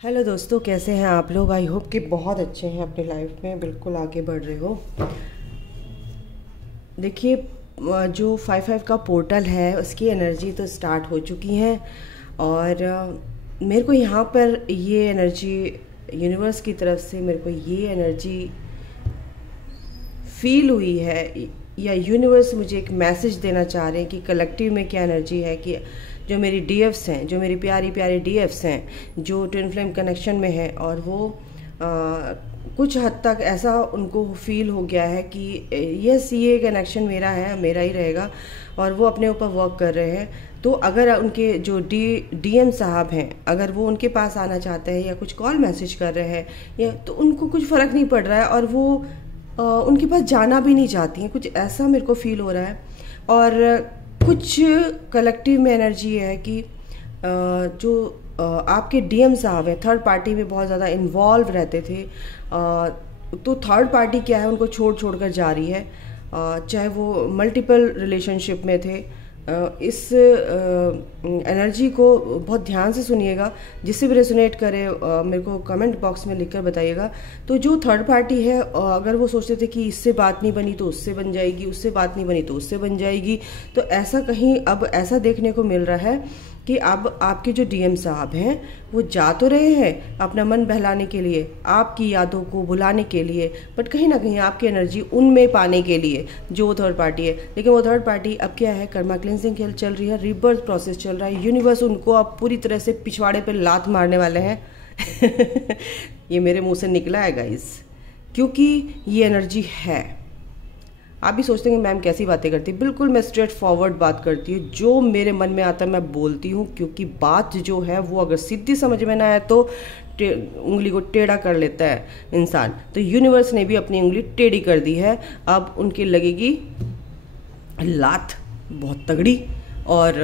Hello दोस्तों, कैसे हैं आप लोग। आई होप कि बहुत अच्छे हैं, अपनी लाइफ में बिल्कुल आगे बढ़ रहे हो। देखिए, जो 5-5 का पोर्टल है उसकी एनर्जी तो स्टार्ट हो चुकी है और मेरे को यहाँ पर ये एनर्जी यूनिवर्स की तरफ से मेरे को ये एनर्जी फील हुई है, या यूनिवर्स मुझे एक मैसेज देना चाह रहे हैं कि कलेक्टिव में क्या एनर्जी है कि जो मेरी डीएफ्स हैं, जो मेरी प्यारी प्यारी डीएफ्स हैं, जो ट्विन फ्लेम कनेक्शन में है, और वो कुछ हद तक ऐसा उनको फील हो गया है कि यस, ये कनेक्शन मेरा है, मेरा ही रहेगा, और वो अपने ऊपर वर्क कर रहे हैं। तो अगर उनके जो डीएम साहब हैं, अगर वो उनके पास आना चाहते हैं या कुछ कॉल मैसेज कर रहे हैं, या तो उनको कुछ फ़र्क नहीं पड़ रहा है और वो उनके पास जाना भी नहीं चाहती हैं, कुछ ऐसा मेरे को फील हो रहा है। और कुछ कलेक्टिव में एनर्जी है कि जो आपके डीएम साहब हैं, थर्ड पार्टी में बहुत ज़्यादा इन्वॉल्व रहते थे, तो थर्ड पार्टी क्या है, उनको छोड़ छोड़ कर जा रही है, चाहे वो मल्टीपल रिलेशनशिप में थे। इस एनर्जी को बहुत ध्यान से सुनिएगा, जिससे भी रेजोनेट करे मेरे को कमेंट बॉक्स में लिखकर बताइएगा। तो जो थर्ड पार्टी है, अगर वो सोचते थे कि इससे बात नहीं बनी तो उससे बन जाएगी, उससे बात नहीं बनी तो उससे बन जाएगी, तो ऐसा कहीं अब ऐसा देखने को मिल रहा है कि अब आपके जो डीएम साहब हैं वो जा तो रहे हैं अपना मन बहलाने के लिए, आपकी यादों को भुलाने के लिए, बट कहीं ना कहीं आपकी एनर्जी उनमें पाने के लिए, जो थर्ड पार्टी है। लेकिन वो थर्ड पार्टी अब क्या है, कर्मा क्लिनजिंग चल रही है, रिबर्थ प्रोसेस चल रहा है। यूनिवर्स उनको अब पूरी तरह से पिछवाड़े पे लात मारने वाले हैं ये मेरे मुंह से निकला है गाइस, क्योंकि ये एनर्जी है। आप भी सोचते हैं कि मैम कैसी बातें करती है। बिल्कुल मैं स्ट्रेट फॉरवर्ड बात करती हूँ, जो मेरे मन में आता है मैं बोलती हूँ, क्योंकि बात जो है वो अगर सीधी समझ में ना आए तो उंगली को टेढ़ा कर लेता है इंसान। तो यूनिवर्स ने भी अपनी उंगली टेढ़ी कर दी है, अब उनकी लगेगी लात बहुत तगड़ी। और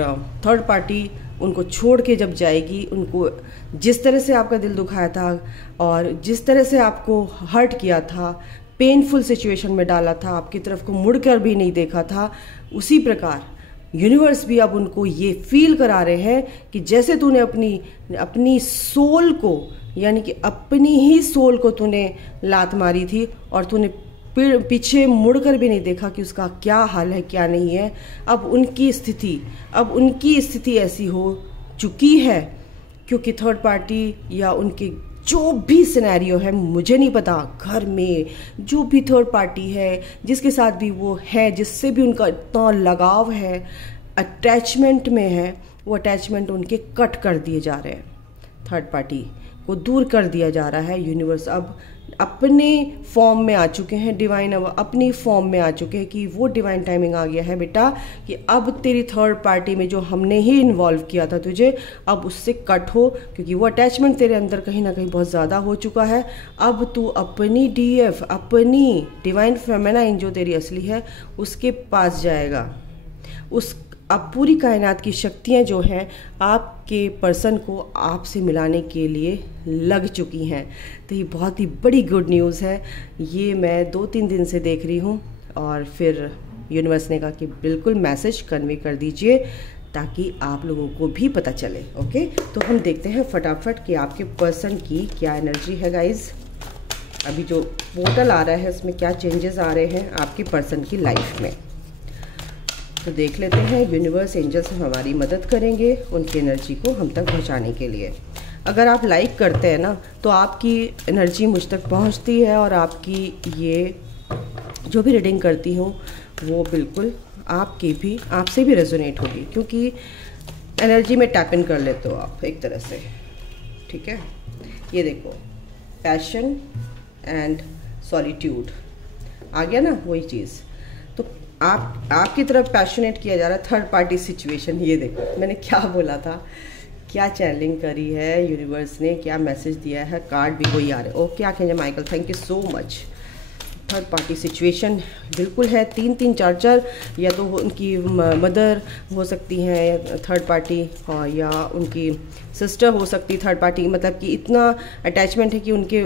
थर्ड पार्टी उनको छोड़ के जब जाएगी, उनको जिस तरह से आपका दिल दुखाया था और जिस तरह से आपको हर्ट किया था, पेनफुल सिचुएशन में डाला था, आपकी तरफ को मुड़कर भी नहीं देखा था, उसी प्रकार यूनिवर्स भी अब उनको ये फील करा रहे हैं कि जैसे तूने अपनी सोल को, यानी कि अपनी ही सोल को तूने लात मारी थी और तूने पीछे मुड़कर भी नहीं देखा कि उसका क्या हाल है, क्या नहीं है। अब उनकी स्थिति ऐसी हो चुकी है, क्योंकि थर्ड पार्टी या उनके जो भी सिनेरियो है, मुझे नहीं पता, घर में जो भी थर्ड पार्टी है, जिसके साथ भी वो है, जिससे भी उनका इतना लगाव है, अटैचमेंट में है, वो अटैचमेंट उनके कट कर दिए जा रहे हैं। थर्ड पार्टी को दूर कर दिया जा रहा है। यूनिवर्स अब अपने फॉर्म में आ चुके हैं, डिवाइन अब अपनी फॉर्म में आ चुके हैं कि वो डिवाइन टाइमिंग आ गया है बेटा, कि अब तेरी थर्ड पार्टी में जो हमने ही इन्वॉल्व किया था तुझे, अब उससे कट हो, क्योंकि वो अटैचमेंट तेरे अंदर कहीं ना कहीं बहुत ज़्यादा हो चुका है। अब तू अपनी डीएफ, अपनी डिवाइन फेमिनाइन जो तेरी असली है, उसके पास जाएगा। अब पूरी कायनात की शक्तियाँ जो हैं आपके पर्सन को आपसे मिलाने के लिए लग चुकी हैं। तो ये बहुत ही बड़ी गुड न्यूज़ है। ये मैं 2-3 दिन से देख रही हूँ, और फिर यूनिवर्स ने कहा कि बिल्कुल मैसेज कन्वे कर दीजिए ताकि आप लोगों को भी पता चले। ओके, तो हम देखते हैं फटाफट कि आपके पर्सन की क्या एनर्जी है गाइज। अभी जो पोर्टल आ रहा है उसमें क्या चेंजेस आ रहे हैं आपकी पर्सन की लाइफ में, तो देख लेते हैं। यूनिवर्स एंजल्स हमारी मदद करेंगे उनकी एनर्जी को हम तक पहुंचाने के लिए। अगर आप लाइक करते हैं ना, तो आपकी एनर्जी मुझ तक पहुंचती है, और आपकी ये जो भी रीडिंग करती हूँ वो बिल्कुल आपसे भी रेजोनेट होगी, क्योंकि एनर्जी में टैप इन कर लेते हो आप एक तरह से। ठीक है, ये देखो, पैशन एंड सॉलिट्यूड आ गया ना, वही चीज़। तो आपकी तरफ पैशनेट किया जा रहा है थर्ड पार्टी सिचुएशन। ये देखो, मैंने क्या बोला था, क्या चैनलिंग करी है यूनिवर्स ने, क्या मैसेज दिया है, कार्ड भी वही आ रहे हैं। ओके, आखेंगे Michael, thank you so much. Third party situation बिल्कुल है, 3-3 4-4, या तो उनकी मदर हो सकती हैं थर्ड पार्टी, और या उनकी सिस्टर हो सकती थर्ड पार्टी। मतलब कि इतना अटैचमेंट है कि उनके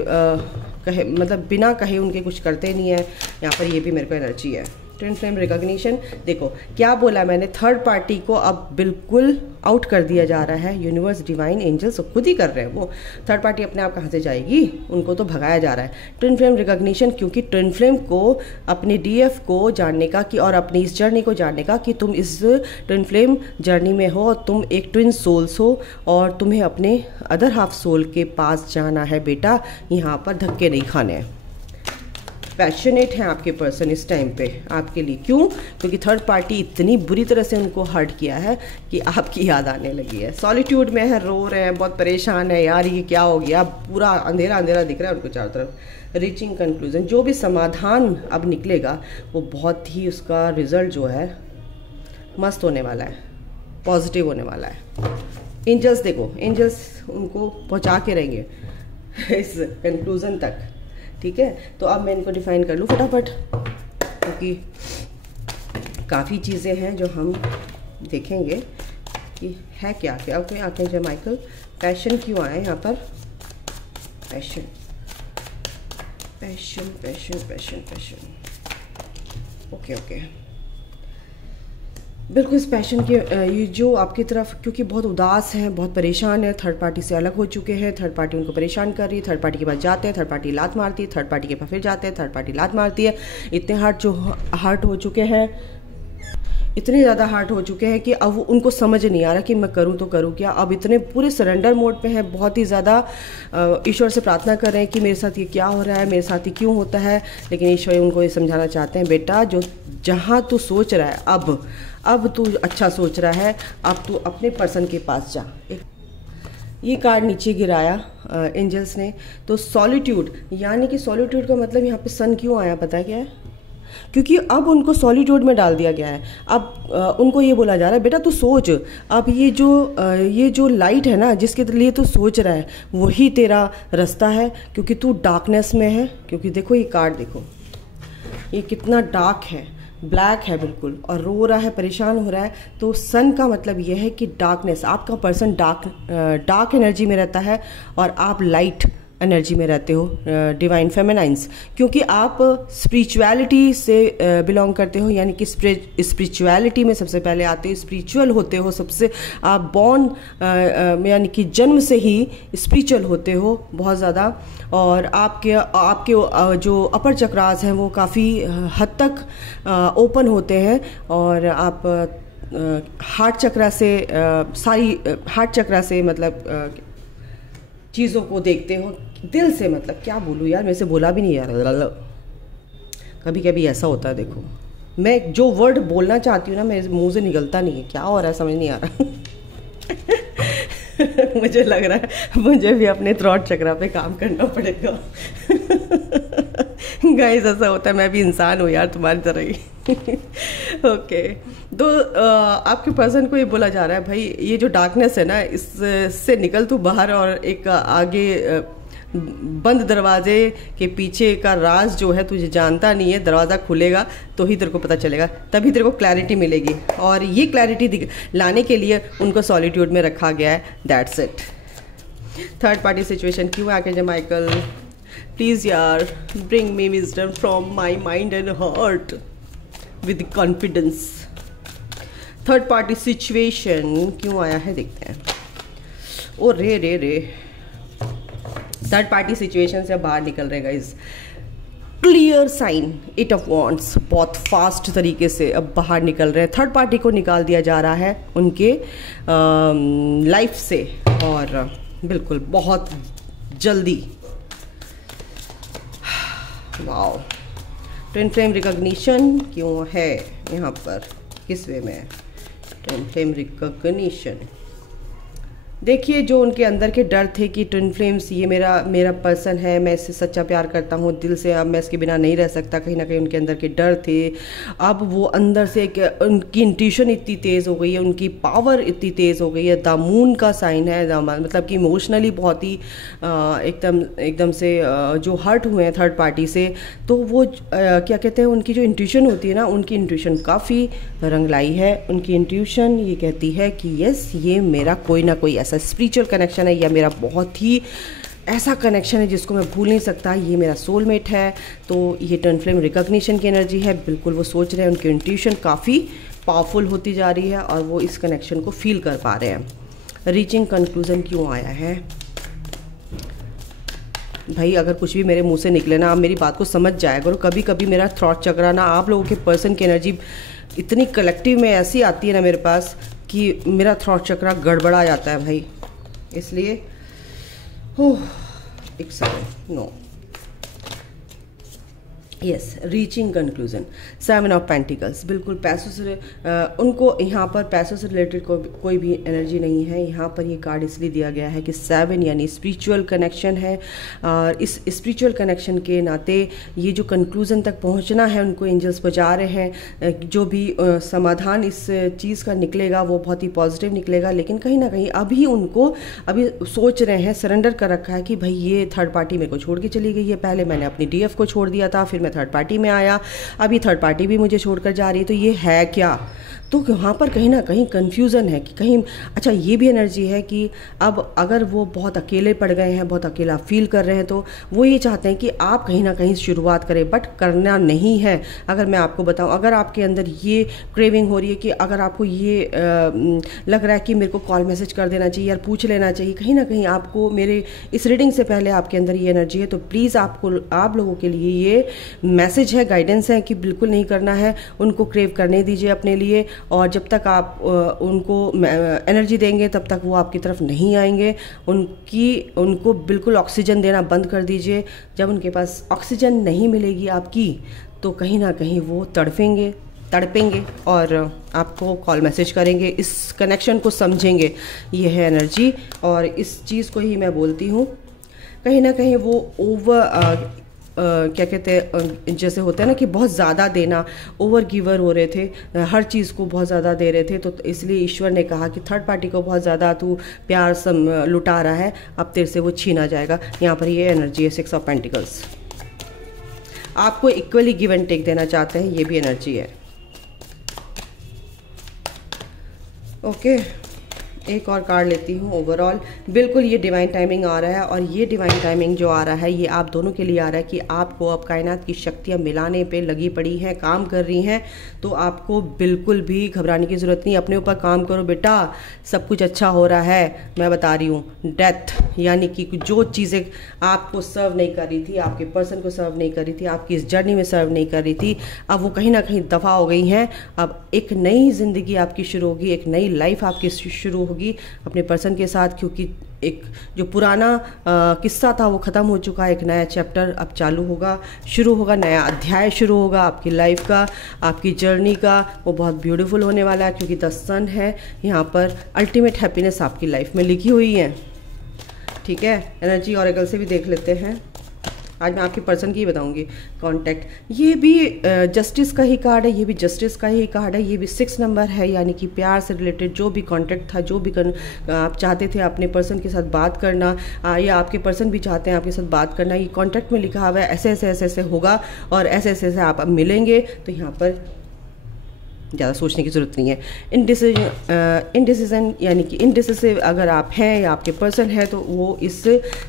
मतलब बिना कहे उनके कुछ करते नहीं है। यहाँ पर ये भी मेरे को एनर्जी है। Twin flame recognition. देखो क्या बोला मैंने, थर्ड पार्टी को अब बिल्कुल आउट कर दिया जा रहा है। यूनिवर्स, डिवाइन, एंजल्स खुद ही कर रहे हैं, वो थर्ड पार्टी अपने आप कहाँ से जाएगी, उनको तो भगाया जा रहा है। ट्विन फ्लेम रिकॉग्निशन, क्योंकि ट्विन फ्लेम को अपने डीएफ को जानने का कि और अपनी इस जर्नी को जानने का कि तुम इस ट्विन फ्लेम जर्नी में हो, तुम एक ट्विन सोल्स हो और तुम्हें अपने अदर हाफ सोल के पास जाना है बेटा, यहाँ पर धक्के नहीं खाने हैं। पैशनेट हैं आपके पर्सन इस टाइम पे आपके लिए। क्यों? क्योंकि थर्ड पार्टी इतनी बुरी तरह से उनको हर्ट किया है कि आपकी याद आने लगी है। सॉलिट्यूड में है, रो रहे हैं, बहुत परेशान है, यार ये क्या हो गया, पूरा अंधेरा अंधेरा दिख रहा है उनको चारों तरफ। रीचिंग कंक्लूजन, जो भी समाधान अब निकलेगा वो बहुत ही, उसका रिजल्ट जो है मस्त होने वाला है, पॉजिटिव होने वाला है। एंजल्स देखो, एंजल्स उनको पहुंचा के रहेंगे इस कंक्लूजन तक, ठीक है। तो अब मैं इनको डिफाइन कर लूँ फटाफट, क्योंकि काफ़ी चीज़ें हैं जो हम देखेंगे कि है क्या क्या। ओके, आर्कएंजल माइकल, पैशन क्यों आए यहाँ पर, passion passion passion passion passion, okay okay, बिल्कुल इस पैशन के ये जो आपकी तरफ, क्योंकि बहुत उदास हैं, बहुत परेशान है, थर्ड पार्टी से अलग हो चुके हैं, थर्ड पार्टी उनको परेशान कर रही है, थर्ड पार्टी के पास जाते हैं, थर्ड पार्टी लात मारती है, थर्ड पार्टी के पास फिर जाते हैं, थर्ड पार्टी लात मारती है। इतने हार्ट हो चुके हैं, इतने ज़्यादा हार्ट हो चुके हैं कि अब उनको समझ नहीं आ रहा कि मैं करूं तो करूं क्या। अब इतने पूरे सरेंडर मोड पे है, बहुत ही ज़्यादा ईश्वर से प्रार्थना कर रहे हैं कि मेरे साथ ये क्या हो रहा है, मेरे साथ ये क्यों होता है। लेकिन ईश्वर उनको ये समझाना चाहते हैं, बेटा जो जहाँ तू सोच रहा है, अब तू अच्छा सोच रहा है, अब तू अपने पर्सन के पास जा। ये कार्ड नीचे गिराया एंजल्स ने, तो सॉलिट्यूड, यानी कि सॉलिट्यूड का मतलब यहाँ पे सन क्यों आया पता है क्या है? क्योंकि अब उनको सॉलिट्यूड में डाल दिया गया है। अब उनको ये बोला जा रहा है, बेटा तू सोच, अब ये जो लाइट है ना, जिसके लिए तू सोच रहा है, वही तेरा रास्ता है, क्योंकि तू डार्कनेस में है। क्योंकि देखो ये कार्ड देखो, ये कितना डार्क है, ब्लैक है बिल्कुल, और रो रहा है, परेशान हो रहा है। तो सन का मतलब यह है कि डार्कनेस, आपका पर्सन डार्क एनर्जी में रहता है और आप लाइट एनर्जी में रहते हो, डिवाइन फेमिनाइंस, क्योंकि आप स्पिरिचुअलिटी से बिलोंग करते हो, यानी कि स्पिरिचुअलिटी में सबसे पहले आते हो, स्पिरिचुअल होते हो सबसे, आप बॉर्न यानी कि जन्म से ही स्पिरिचुअल होते हो बहुत ज़्यादा। और आपके जो अपर चक्रास हैं वो काफ़ी हद तक ओपन होते हैं, और आप हार्ट चक्रा से सारी हार्ट चक्रा से मतलब चीज़ों को देखते हो दिल से। मतलब क्या बोलूँ यार, मेरे से बोला भी नहीं यार, कभी कभी ऐसा होता है। देखो मैं जो वर्ड बोलना चाहती हूँ ना, मेरे मुंह से निकलता नहीं है, क्या हो रहा है समझ नहीं आ रहा मुझे लग रहा है मुझे भी अपने थ्रॉट चक्रा पे काम करना पड़ेगा गाइस, ऐसा होता है, मैं भी इंसान हूँ यार तुम्हारी तरह ही ओके। तो आपके पर्सन को ये बोला जा रहा है, भाई ये जो डार्कनेस है ना, इससे निकल तू बाहर, और एक आगे बंद दरवाजे के पीछे का राज जो है तुझे जानता नहीं है, दरवाज़ा खुलेगा तो ही तेरे को पता चलेगा, तभी तेरे को क्लैरिटी मिलेगी। और ये क्लैरिटी लाने के लिए उनको सॉलिट्यूड में रखा गया है, that's it. Third party situation क्यों आके माइकल, प्लीज़ यार bring me wisdom from my mind and heart with confidence. Third party situation क्यों आया है देखते हैं। ओ रे थर्ड पार्टी सिचुएशन से बाहर निकल रहे guys, clear sign, eight of wands, बहुत फास्ट तरीके से अब बाहर निकल रहे हैं। थर्ड पार्टी को निकाल दिया जा रहा है उनके लाइफ से, और बिल्कुल बहुत जल्दी। वाओ, ट्विन फ्लेम रिकॉग्निशन क्यों है यहाँ पर, किस वे में है ट्विन फ्लेम रिकॉग्निशन? देखिए जो उनके अंदर के डर थे कि ट्विन फ्लेम्स ये मेरा पर्सन है, मैं इससे सच्चा प्यार करता हूँ दिल से, अब मैं इसके बिना नहीं रह सकता, कहीं ना कहीं उनके अंदर के डर थे। अब वो अंदर से उनकी इंट्यूशन इतनी तेज़ हो गई है, उनकी पावर इतनी तेज़ हो गई है। द मून का साइन है, मतलब कि इमोशनली बहुत ही एकदम से जो हर्ट हुए हैं थर्ड पार्टी से, तो वो क्या कहते हैं, उनकी जो इंट्यूशन होती है ना, उनकी इंट्यूशन काफ़ी रंग लाई है। उनकी इंट्यूशन ये कहती है कि यस, ये मेरा कोई ना कोई ऐसा स्पिरिचुअल कनेक्शन है, या मेरा बहुत ही ऐसा कनेक्शन है जिसको मैं भूल नहीं सकता, ये मेरा सोलमेट है। तो ये ट्विन फ्लेम रिकॉग्निशन की एनर्जी है, बिल्कुल वो सोच रहे हैं, उनकी इंट्यूशन काफ़ी पावरफुल होती जा रही है और वो इस कनेक्शन को फील कर पा रहे हैं। रीचिंग कंक्लूजन क्यों आया है भाई? अगर कुछ भी मेरे मुंह से निकले ना, आप मेरी बात को समझ जाया करो। कभी कभी मेरा थॉट चक्रा ना, आप लोगों के पर्सन की एनर्जी इतनी कलेक्टिव में ऐसी आती है ना मेरे पास कि मेरा थॉट चक्रा गड़बड़ा जाता है भाई। इसलिए एक second, no, yes, reaching conclusion, 7 of pentacles. बिल्कुल पैसों से उनको यहाँ पर पैसों से रिलेटेड कोई भी एनर्जी नहीं है। यहाँ पर ये कार्ड इसलिए दिया गया है कि 7 यानी स्पिरिचुअल कनेक्शन है, और इस स्पिरिचुअल कनेक्शन के नाते ये जो कंक्लूजन तक पहुँचना है उनको एंजल्स बचा रहे हैं। जो भी समाधान इस चीज़ का निकलेगा वो बहुत ही पॉजिटिव निकलेगा, लेकिन कहीं ना कहीं अभी सोच रहे हैं, सरेंडर कर रखा है कि भाई ये थर्ड पार्टी मेरे को छोड़ के चली गई है। पहले मैंने अपनी DF को छोड़ दिया था, फिर मैं थर्ड पार्टी में आया, अभी थर्ड पार्टी भी मुझे छोड़कर जा रही है, तो ये है क्या? तो वहाँ पर कहीं ना कहीं कन्फ्यूज़न है कि कहीं, अच्छा ये भी एनर्जी है कि अब अगर वो बहुत अकेले पड़ गए हैं, बहुत अकेला फील कर रहे हैं, तो वो ये चाहते हैं कि आप कहीं ना कहीं शुरुआत करें, बट करना नहीं है। अगर मैं आपको बताऊं, अगर आपके अंदर ये क्रेविंग हो रही है कि अगर आपको ये लग रहा है कि मेरे को कॉल मैसेज कर देना चाहिए यार, पूछ लेना चाहिए, कहीं ना कहीं आपको मेरे इस रीडिंग से पहले आपके अंदर ये एनर्जी है, तो प्लीज़ आप लोगों के लिए ये मैसेज है, गाइडेंस है कि बिल्कुल नहीं करना है। उनको क्रेव करने दीजिए अपने लिए, और जब तक आप उनको एनर्जी देंगे तब तक वो आपकी तरफ नहीं आएंगे। उनको बिल्कुल ऑक्सीजन देना बंद कर दीजिए। जब उनके पास ऑक्सीजन नहीं मिलेगी आपकी, तो कहीं ना कहीं वो तड़पेंगे और आपको कॉल मैसेज करेंगे, इस कनेक्शन को समझेंगे। ये है एनर्जी, और इस चीज़ को ही मैं बोलती हूँ, कहीं ना कहीं वो क्या कहते हैं, जैसे होता है ना कि बहुत ज़्यादा देना, ओवर गिवर हो रहे थे, हर चीज़ को बहुत ज़्यादा दे रहे थे, तो इसलिए ईश्वर ने कहा कि थर्ड पार्टी को बहुत ज़्यादा तू प्यार लुटा रहा है, अब तेरे से वो छीना जाएगा। यहाँ पर ये एनर्जी है 6 ऑफ पेंटिकल्स। आपको इक्वली गिव एंड टेक देना चाहते हैं, ये भी एनर्जी है। ओके, एक और कार्ड लेती हूँ। ओवरऑल बिल्कुल ये डिवाइन टाइमिंग आ रहा है, और ये डिवाइन टाइमिंग जो आ रहा है ये आप दोनों के लिए आ रहा है कि आपको अब कायनात की शक्तियाँ मिलाने पे लगी पड़ी हैं, काम कर रही हैं। तो आपको बिल्कुल भी घबराने की ज़रूरत नहीं, अपने ऊपर काम करो बेटा, सब कुछ अच्छा हो रहा है। मैं बता रही हूँ, डेथ यानी कि जो चीज़ें आपको सर्व नहीं कर रही थी, आपके पर्सन को सर्व नहीं कर रही थी, आपकी इस जर्नी में सर्व नहीं कर रही थी, अब वो कहीं ना कहीं दफ़ा हो गई हैं। अब एक नई ज़िंदगी आपकी शुरू होगी, एक नई लाइफ आपकी शुरू होगी अपने पर्सन के साथ, क्योंकि एक जो पुराना किस्सा था वो ख़त्म हो चुका है। एक नया चैप्टर अब शुरू होगा, नया अध्याय शुरू होगा आपकी लाइफ का, आपकी जर्नी का। वो बहुत ब्यूटीफुल होने वाला है, क्योंकि द सन है यहाँ पर, अल्टीमेट हैप्पीनेस आपकी लाइफ में लिखी हुई है। ठीक है, एनर्जी ऑरेकल से भी देख लेते हैं। आज मैं आपके पर्सन की ही बताऊंगी। कांटेक्ट, ये भी जस्टिस का ही कार्ड है, ये भी जस्टिस का ही कार्ड है, ये भी 6 नंबर है, यानी कि प्यार से रिलेटेड जो भी कांटेक्ट था, जो भी आप चाहते थे अपने पर्सन के साथ बात करना, या आपके पर्सन भी चाहते हैं आपके साथ बात करना, ये कांटेक्ट में लिखा हुआ है, ऐसे होगा और ऐसे आप अब मिलेंगे। तो यहाँ पर ज़्यादा सोचने की ज़रूरत नहीं है। इनडिसीजन यानी कि इनडिसिसिव अगर आप हैं या आपके पर्सन है, तो वो इस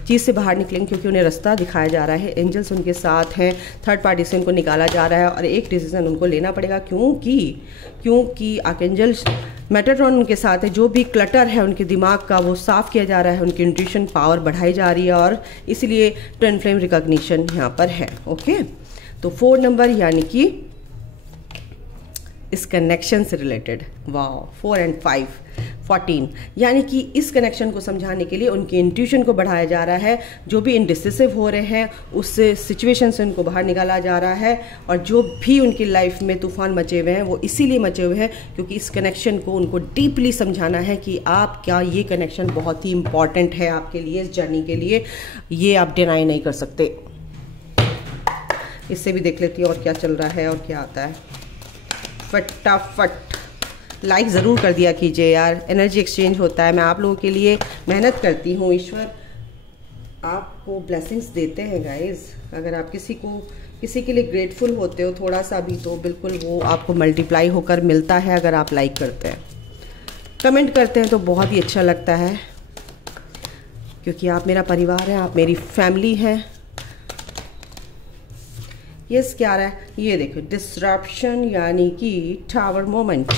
चीज़ से बाहर निकलेंगे, क्योंकि उन्हें रास्ता दिखाया जा रहा है, एंजल्स उनके साथ हैं, थर्ड पार्टी से उनको निकाला जा रहा है, और एक डिसीजन उनको लेना पड़ेगा, क्योंकि आर्कएंजल मेटाट्रॉन उनके साथ है। जो भी क्लटर है उनके दिमाग का वो साफ़ किया जा रहा है, उनकी इंट्यूशन पावर बढ़ाई जा रही है, और इसलिए ट्विन फ्लेम रिकॉग्निशन यहाँ पर है। ओके, तो 4 नंबर यानी कि इस कनेक्शन से रिलेटेड, वाओ, 4 और 5, 14, यानी कि इस कनेक्शन को समझाने के लिए उनकी इंट्यूशन को बढ़ाया जा रहा है। जो भी इनडिसिसिव हो रहे हैं उस सिचुएशन से उनको बाहर निकाला जा रहा है, और जो भी उनकी लाइफ में तूफान मचे हुए हैं वो इसीलिए मचे हुए हैं क्योंकि इस कनेक्शन को उनको डीपली समझाना है कि आप क्या, ये कनेक्शन बहुत ही इंपॉर्टेंट है आपके लिए, इस जर्नी के लिए, ये आप डिनाई नहीं कर सकते। इससे भी देख लेती है और क्या चल रहा है और क्या आता है। फटाफट लाइक ज़रूर कर दिया कीजिए यार, एनर्जी एक्सचेंज होता है, मैं आप लोगों के लिए मेहनत करती हूँ, ईश्वर आपको ब्लेसिंग्स देते हैं गाइस। अगर आप किसी के लिए ग्रेटफुल होते हो थोड़ा सा भी, तो बिल्कुल वो आपको मल्टीप्लाई होकर मिलता है। अगर आप लाइक करते हैं, कमेंट करते हैं, तो बहुत ही अच्छा लगता है, क्योंकि आप मेरा परिवार है, आप मेरी फैमिली हैं। यस, क्या आ रहा है ये देखो, डिसरप्शन यानी कि टावर मोमेंट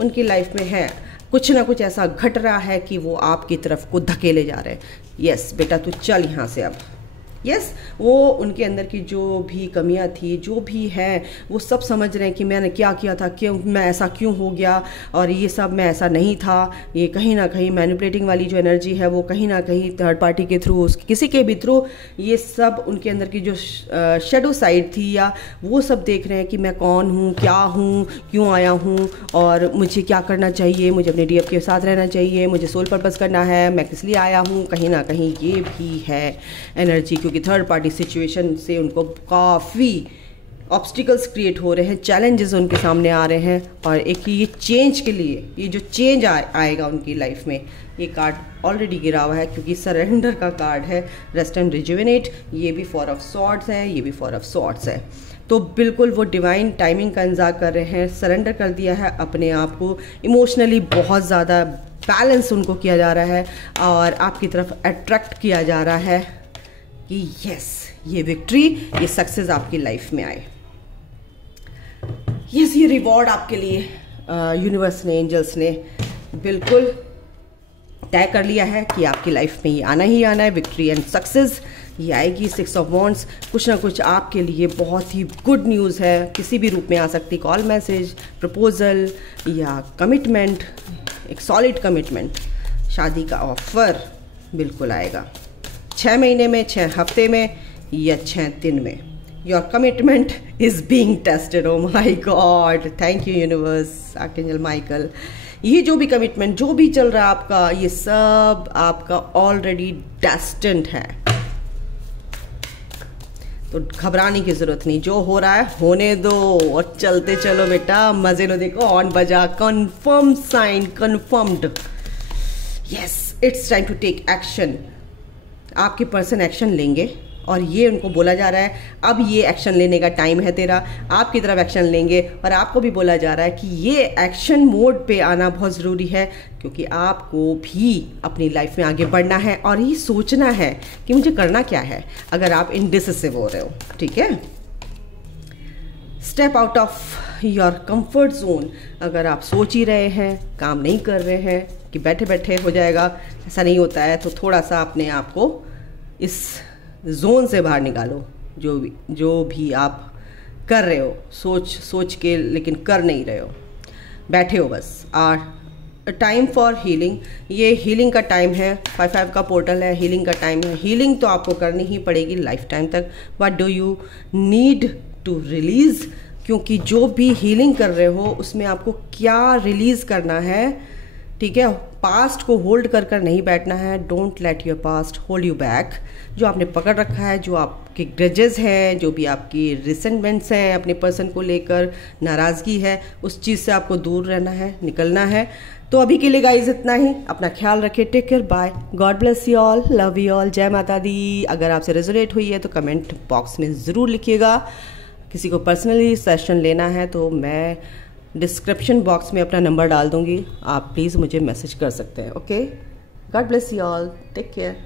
उनकी लाइफ में है। कुछ ना कुछ ऐसा घट रहा है कि वो आपकी तरफ को धकेले जा रहे हैं। यस बेटा तू चल यहाँ से अब। यस, वो उनके अंदर की जो भी कमियां थी, जो भी है, वो सब समझ रहे हैं कि मैंने क्या किया था, क्यों मैं ऐसा क्यों हो गया, और ये सब मैं ऐसा नहीं था। ये कहीं ना कहीं मैनिपुलेटिंग वाली जो एनर्जी है वो कहीं ना कहीं थर्ड पार्टी के थ्रू, किसी के भी थ्रू, ये सब उनके अंदर की जो शेडो साइड थी या वो सब देख रहे हैं कि मैं कौन हूँ, क्या हूँ, क्यों आया हूँ और मुझे क्या करना चाहिए, मुझे अपने डीएफ के साथ रहना चाहिए, मुझे सोल पर्पस करना है, मैं किस लिए आया हूँ। कहीं ना कहीं ये भी है एनर्जी, क्योंकि थर्ड पार्टी सिचुएशन से उनको काफ़ी ऑब्स्टिकल्स क्रिएट हो रहे हैं, चैलेंजेस उनके सामने आ रहे हैं। और एक ये चेंज के लिए, ये जो चेंज आएगा उनकी लाइफ में, ये कार्ड ऑलरेडी गिरा हुआ है क्योंकि सरेंडर का कार्ड है, रेस्ट एंड रिजुविनेट। ये भी 4 ऑफ सॉर्ड्स है, ये भी 4 ऑफ सॉर्ड्स है। तो बिल्कुल वो डिवाइन टाइमिंग का इंतजार कर रहे हैं, सरेंडर कर दिया है अपने आप को, इमोशनली बहुत ज़्यादा बैलेंस उनको किया जा रहा है और आपकी तरफ अट्रैक्ट किया जा रहा है कि यस, ये विक्ट्री, ये सक्सेस आपकी लाइफ में आए। यस, ये रिवॉर्ड आपके लिए यूनिवर्स ने, एंजल्स ने बिल्कुल तय कर लिया है कि आपकी लाइफ में ये आना ही आना है। विक्ट्री एंड सक्सेस ये आएगी। 6 ऑफ वॉन्ड्स, कुछ ना कुछ आपके लिए बहुत ही गुड न्यूज़ है, किसी भी रूप में आ सकती, कॉल मैसेज, प्रपोजल या कमिटमेंट, एक सॉलिड कमिटमेंट, शादी का ऑफर बिल्कुल आएगा। 6 महीने में, 6 हफ्ते में या 6 दिन में your commitment is being tested. Oh my God, thank you universe, archangel Michael. ये जो भी कमिटमेंट, जो भी चल रहा है आपका, ये सब आपका ऑलरेडी डेस्टिन्ड है। तो घबराने की जरूरत नहीं, जो हो रहा है होने दो और चलते चलो बेटा, मजे लो। देखो ऑन बजा, confirm sign, confirmed. Yes, it's time to take action. आपके पर्सन एक्शन लेंगे और ये उनको बोला जा रहा है अब ये एक्शन लेने का टाइम है तेरा, आपकी तरफ एक्शन लेंगे। और आपको भी बोला जा रहा है कि ये एक्शन मोड पे आना बहुत ज़रूरी है, क्योंकि आपको भी अपनी लाइफ में आगे बढ़ना है और ये सोचना है कि मुझे करना क्या है। अगर आप इनडिसिसिव हो रहे हो, ठीक है, step out of your comfort zone. अगर आप सोच ही रहे हैं, काम नहीं कर रहे हैं कि बैठे बैठे हो जाएगा, ऐसा नहीं होता है। तो थोड़ा सा अपने आप को इस जोन से बाहर निकालो। जो भी आप कर रहे हो, सोच के लेकिन कर नहीं रहे हो, बैठे हो बस। और टाइम फॉर हीलिंग, ये हीलिंग का टाइम है। 5/5 का पोर्टल है, हीलिंग का टाइम है। हीलिंग तो आपको करनी ही पड़ेगी लाइफ टाइम तक। What do you need to release, क्योंकि जो भी हीलिंग कर रहे हो उसमें आपको क्या रिलीज करना है, ठीक है। पास्ट को होल्ड कर नहीं बैठना है। Don't let your past hold you back. जो आपने पकड़ रखा है, जो आपके ग्रजेस हैं, जो भी आपकी रिसेंटमेंट्स हैं अपने पर्सन को लेकर, नाराज़गी है, उस चीज़ से आपको दूर रहना है, निकलना है। तो अभी के लिए गाइज इतना ही। अपना ख्याल रखें, take care, bye, God bless you all, love you all, जय माता दी। अगर आपसे रेजोनेट हुई है तो कमेंट बॉक्स में ज़रूर लिखिएगा। किसी को पर्सनली सेशन लेना है तो मैं डिस्क्रिप्शन बॉक्स में अपना नंबर डाल दूंगी, आप प्लीज़ मुझे मैसेज कर सकते हैं। Okay, God bless you all, take care.